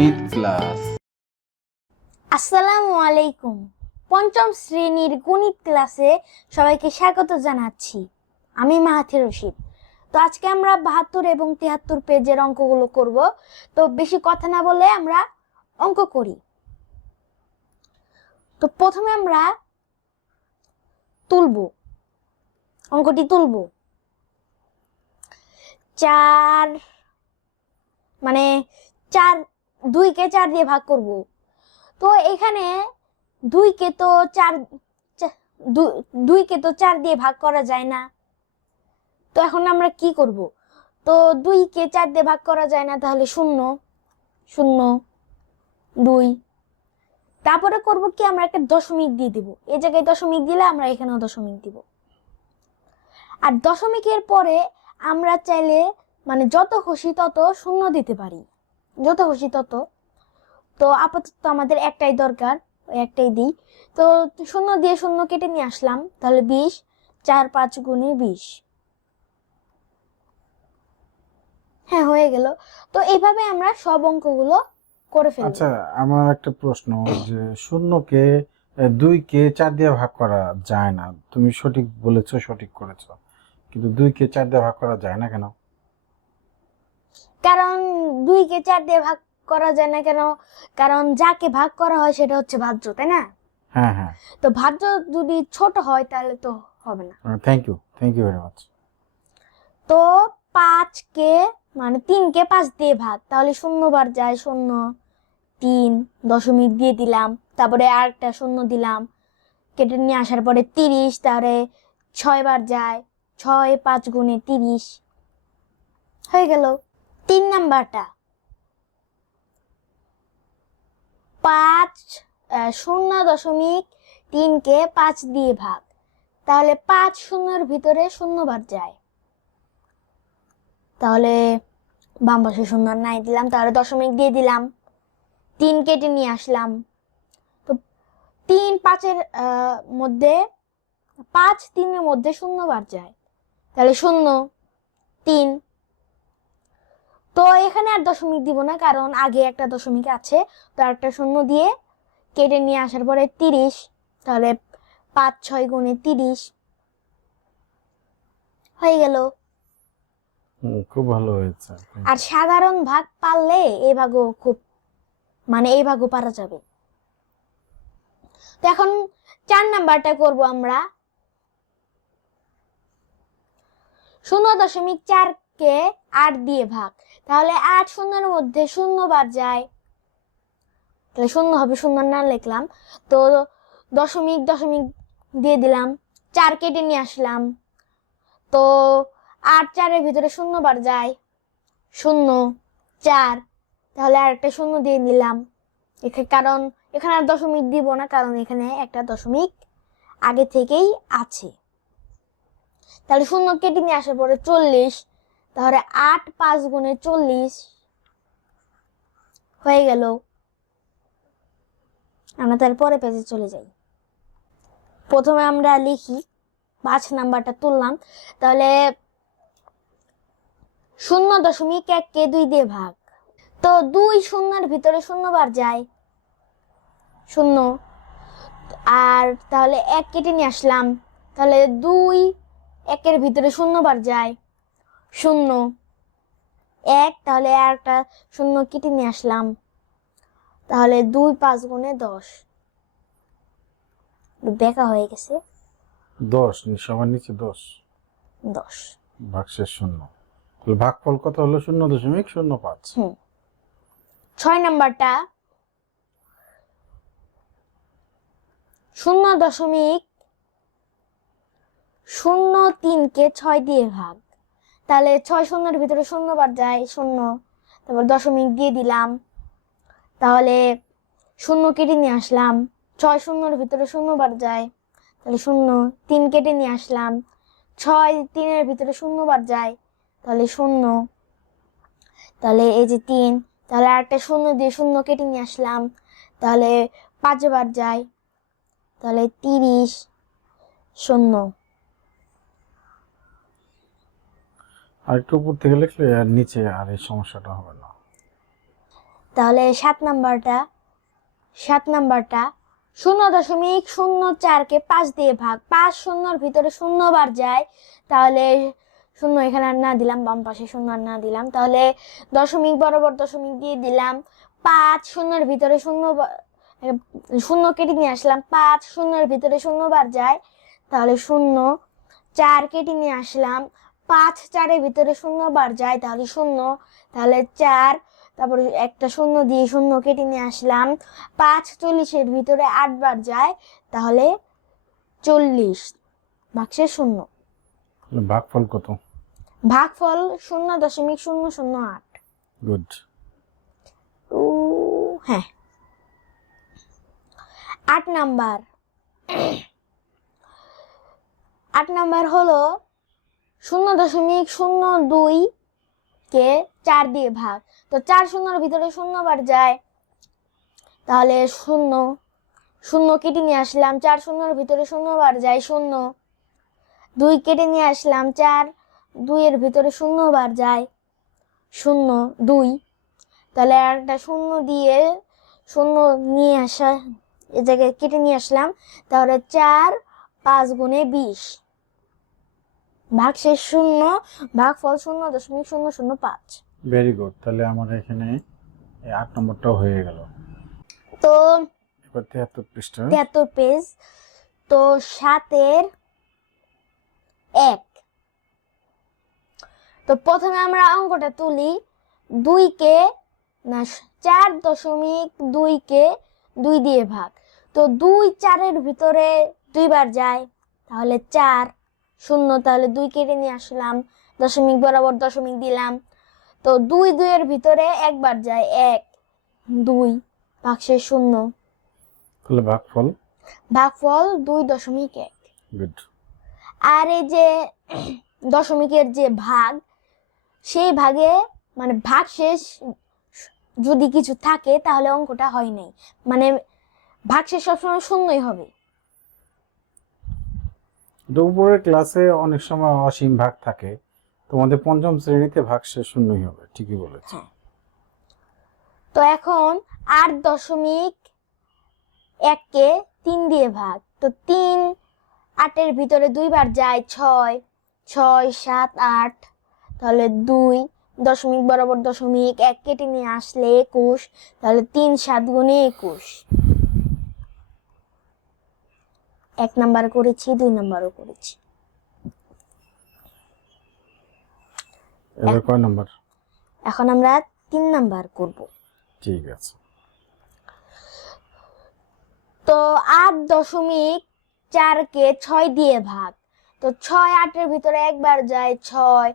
গণিত ক্লাস। আসসালামু আলাইকুম। পঞ্চম শ্রেণীর গণিত ক্লাসে সবাইকে স্বাগত জানাচ্ছি। আমি মাহাথি রশিদ। তো আজকে আমরা 72 এবং 73 পেজের অঙ্কগুলো করব। তো বেশি কথা না বলে আমরা অঙ্ক করি। তো প্রথমে আমরা অঙ্কটি তুলব। 4 মানে 2কে 4 দিয়ে ভাগ করব। তো এখানে 2কে তো 4 দিয়ে ভাগ করা যায় না। তো এখন আমরা কি করব? তো 2কে 4 দিয়ে ভাগ করা যায় না, তাহলে 0 0 2। তারপরে করব কি, আমরা একটা দশমিক দিয়ে দিব। এই জায়গায় দশমিক দিলে আমরা এখানেও দশমিক দিব। আর দশমিকের পরে আমরা চাইলে যত খুশি তত শূন্য দিতে পারি, যত খুশি তত। তো আপাতত আমাদের একটাই দরকার, একটাই দিই। তো 0 দিয়ে 0 কেটে নিয়ে আসলাম, তাহলে 20। 4 5 গুণে 20। হ্যাঁ, হয়ে গেল। তো এইভাবে আমরা সব অঙ্কগুলো করে ফেলব। আচ্ছা, আমার একটা প্রশ্ন, যে শূন্যকে 2কে 4 দিয়ে ভাগ করা যায় না, তুমি সঠিক বলেছো, সঠিক করেছো, কিন্তু 2কে 4 দিয়ে ভাগ করা যায় না কেন? কারণ 2কে 4 দিয়ে ভাগ করা যায় না কেন? কারণ যাকে ভাগ করা হয় সেটা হচ্ছে ভাজ্য, তাই না? হ্যাঁ হ্যাঁ, তো ভাজ্য যদি ছোট হয় তাহলে তো হবে না। Thank you very much. তো 3কে 5 দিয়ে ভাগ, তাহলে 0 বার যায় 0, 3 দশমিক দিয়ে দিলাম, তারপরে আরেকটা 0 দিলাম, কেটে নিয়ে আসার পরে 30, তাহলে 6 বার যায় 6 5 গুণে 30। হয়ে গেল। 3 নাম্বারটা 0.3কে 5 দিয়ে ভাগ, তাহলে 5 শূন্যের ভিতরে 0 বার যায়, তাহলে বাম পাশে 0 নাই দিলাম, তাহলে দশমিক দিয়ে দিলাম, 3 কেটে নিয়ে আসলাম। তো 3 5 মধ্যে 5 3-এর মধ্যে 0 বার যায়, তাহলে 0 3। তো এখানে আর দশমিক দিব না, কারণ আগে একটা দশমিক আছে। তো একটা 0 দিয়ে কেটে নিয়ে আসার পরে 30, তাহলে 5 6 গুণে 30 হয়ে গেল। খুব ভালো হয়েছে। আর সাধারণ ভাগ পারলে এই ভাগও এই ভাগও পারা যাবে। তো এখন 4 নাম্বারটা করব আমরা। 0.4কে 8 দিয়ে ভাগ, তাহলে 8 শূন্যের মধ্যে 0 বার যায়, তাহলে 0 হবে, 0 না লিখলাম। তো দশমিক দিয়ে দিলাম, 4 কেটে নিয়ে আসলাম। তো 8 4-এর ভিতরে 0 বার যায় 0 4, তাহলে আরেকটা 0 দিয়ে নিলাম। কারণ এখানে আর দশমিক দিব না, কারণ এখানে একটা দশমিক আগে থেকেই আছে। তাহলে 0 কেটে নিয়ে আসার পরে 40, তাহলে 8 5 গুণে 40 হয়ে গেল। আমরা তারপরে পেজে চলে যাই। প্রথমে আমরা লিখি, 5 নাম্বারটা তুললাম, তাহলে 0.1কে 2 দিয়ে ভাগ, তো 2 শূন্যের ভিতরে 0 বার যায় 0। আর তাহলে 1 কেটে নিয়ে আসলাম, তাহলে 2 1-এর ভিতরে 0 বার যায় 0 1, তাহলে আর একটা 0 কেটে নিয়ে আসলাম, তাহলে 2 5 গুণে 10। বেকা হয়ে গেছে 10, সবার নিচে 10 ভাগশেষ 0, তাহলে ভাগফল কত হলো? 0.05। 6 নাম্বারটা 0.03কে 6 দিয়ে ভাগ, তাহলে 6 শূন্যের ভিতরে 0 বার যায় 0, তারপর দশমিক দিয়ে দিলাম, তাহলে 0 কেটে নিয়ে আসলাম, 6 শূন্যের ভিতরে 0 বার যায়, তাহলে 0 3 কেটে নিয়ে আসলাম, 6 3-এর ভিতরে 0 বার যায়, তাহলে 0, তাহলে এই যে 3, তাহলে আরেকটা 0 দিয়ে 0 কেটে নিয়ে আসলাম, তাহলে 5 বার যায়, তাহলে 30 0। আর একটু উপর থেকে লিখলে আর নিচে আর এই সমস্যাটা হবে না। তাহলে 7 নাম্বারটা 0.04কে 5 দিয়ে ভাগ, 5 শূন্যর ভিতরে শূন্য বার যায়, তাহলে শূন্য এখানে আর না দিলাম, বাম পাশে শূন্য আর না দিলাম, তাহলে দশমিক বরাবর দশমিক দিয়ে দিলাম। 5 শূন্যের ভিতরে শূন্য কেটে নিয়ে আসলাম, 5 শূন্যের ভিতরে শূন্য বার যায়, তাহলে 0। 4 কেটে নিয়ে আসলাম, 5 4-এর ভিতরে শূন্য বার যায়, তাহলে 0, তাহলে 4। তারপরে একটা শূন্য দিয়ে শূন্য কেটে নিয়ে আসলাম, 5 40-এর ভিতরে 8 বার যায়, তাহলে 40, ভাগশেষ 0। ভাগফল কত? ভাগফল 0.008। গুড। হ্যাঁ। 8 নাম্বার 8 নাম্বার হলো 0.02কে 4 দিয়ে ভাগ। তো 4 শূন্যর ভিতরে শূন্য বার যায়, তাহলে 0 কেটে নিয়ে আসলাম, 4 শূন্যর ভিতরে শূন্য বার যায় 0। 2 কেটে নিয়ে আসলাম, 4 2-এর ভিতরে শূন্য বার যায় 0 2। তাহলে একটা শূন্য দিয়ে শূন্য নিয়ে আসা, এই জায়গায় কেটে নিয়ে আসলাম, তাহলে 4 5 গুণে 20, ভাগশেষ 0, ভাগফল 0.005। Very good. তাহলে আমার এখানে এই 8 নম্বরটাও হয়ে গেল। তো এবার 73 পৃষ্ঠা। 73 পেজ। তো 7-এর 1। তো প্রথমে আমরা অঙ্কটা তুলি। 4.2কে 2 দিয়ে ভাগ। তো 2 4-এর ভিতরে 2 বার যায়, তাহলে 4 0, তাহলে 2 কেটে নিয়ে আসলাম, দশমিক বরাবর দশমিক দিলাম। তো 2 2-এর ভিতরে 1 বার যায়, 1 2, ভাগশেষ 0। তাহলে ভাগফল 2.1। গুড। আর এই যে দশমিকের যে ভাগ, সেই ভাগে মানে ভাগশেষ যদি কিছু থাকে তাহলে অঙ্কটা হয় নাই, মানে ভাগশেষ সবসময় শূন্যই হবে। উপরের ক্লাসে অনেক সময় অসীম ভাগ থাকে, তোমাদের পঞ্চম শ্রেণীতে ভাগশেষ শূন্যই হবে, ঠিকই বলেছ। তো এখন 8.1কে 3 দিয়ে ভাগ। তো 3 8-এর ভিতরে 2 বার যায়, 6 6 7 8, তাহলে 2 দশমিক বরাবর দশমিক 1 কেটে নিয়ে আসলে 21, তাহলে 3 7 গুণে 21। 1 নাম্বার করেছি, 2 নাম্বারও করেছি। এবার কয় নাম্বার? এখন আমরা 3 নাম্বার করব। ঠিক আছে। তো 8.4কে 6 দিয়ে ভাগ। তো 6 8-এর ভিতরে একবার যায়, 6,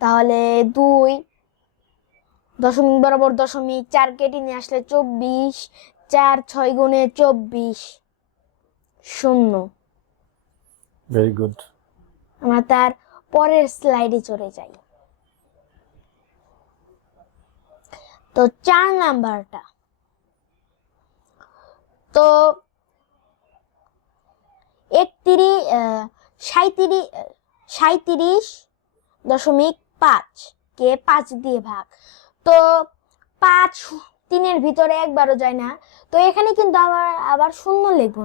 তাহলে 2 দশমিক বরাবর দশমিক 4 কেটে নিয়ে আসলে 24, 4 6 গুণে 24 0। Very good. আমরা তার পরের স্লাইডে চলে যাই। তো 4 নাম্বারটা, তো 37.5কে 5 দিয়ে ভাগ। তো 5 3-এর ভিতরে একবারও যায় না, তো এখানে কিন্তু আবার শূন্য লিখবো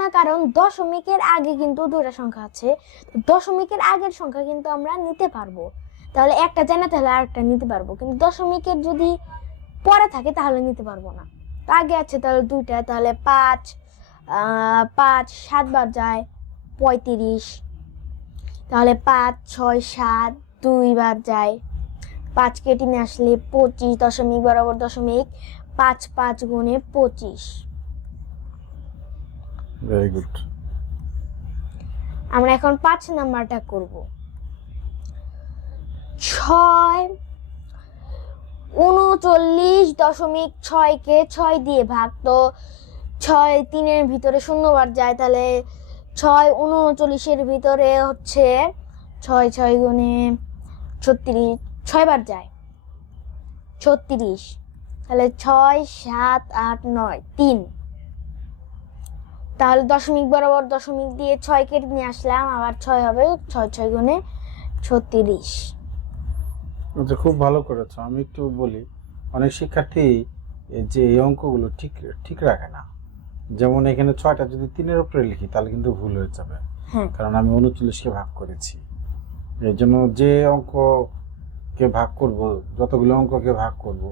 না, কারণ দশমিকের আগে কিন্তু দুটো সংখ্যা আছে, দশমিকের আগের সংখ্যা কিন্তু আমরা নিতে পারবো, তাহলে একটা যায় না, তাহলে আরেকটা নিতে পারবো, কিন্তু দশমিকের যদি পরে থাকে তাহলে নিতে পারবো না। তো আগে আছে তাহলে 2টা, তাহলে 5 7 বার যায় 35, তাহলে 5 6 7 2 বার যায়, 5 কেটে নিয়ে আসলে 25, দশমিক বরাবর দশমিক 5 5 গুণে 25। Very good. আমরা এখন 5 নাম্বারটা করব। 39.6কে 6 দিয়ে ভাগ। তো 6 3-এর ভিতরে শূন্য বার যায়, তাহলে 6 39-এর ভিতরে হচ্ছে 6 6 গুণে 36, 6 বার যায় 36, তাহলে 6 7 8 9 3, তাহলে দশমিক বরাবর দশমিক দিয়ে 6 কেটে নিয়ে আসলাম, আবার 6 হবে, 6 6 গুণে 36। আচ্ছা, খুব ভালো করেছো। আমি একটু বলি, অনেক শিক্ষার্থী যে এই অঙ্কগুলো ঠিক ঠিক রাখে না। যেমন এখানে 6টা যদি 3-এর উপরে লিখি তাহলে কিন্তু ভুল হয়ে যাবে, হ্যাঁ কারণ আমি 39কে ভাগ করেছি। এর জন্য যে অঙ্ককে ভাগ করব, যতগুলো অঙ্ককে ভাগ করব,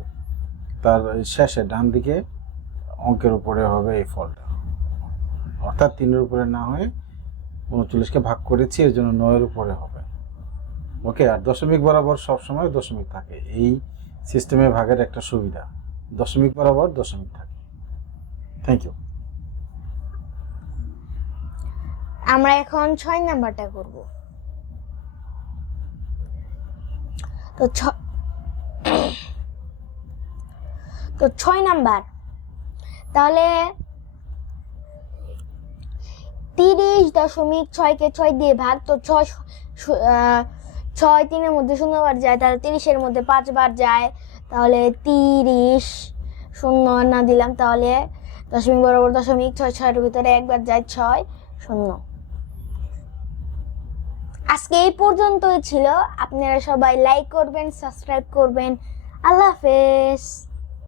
তার শেষে ডান দিকে অঙ্কের উপরে হবে এই ফলটা, অর্থাৎ 3-এর উপরে না হয়ে 39কে ভাগ করেছি, এর জন্য 9-এর উপরে হবে। ওকে, আর দশমিক বরাবর সবসময় দশমিক থাকে, এই সিস্টেমে ভাগের একটা সুবিধা, দশমিক বরাবর দশমিক থাকে। Thank you. আমরা এখন 6 নাম্বারটা করব। তো 6 নাম্বার, তাহলে 30.6কে 6 দিয়ে ভাগ, তো 6 3-এর মধ্যে 0 বার যায়, তাহলে 30-এর মধ্যে 5 বার যায়, তাহলে 30 শূন্য না দিলাম, তাহলে দশমিক বরাবর দশমিক, 6-6-এর ভিতরে একবার যায়, 6-0। আজকে এই পর্যন্তই ছিল। আপনারা সবাই লাইক করবেন, সাবস্ক্রাইব করবেন। আল্লাহ হাফেজ।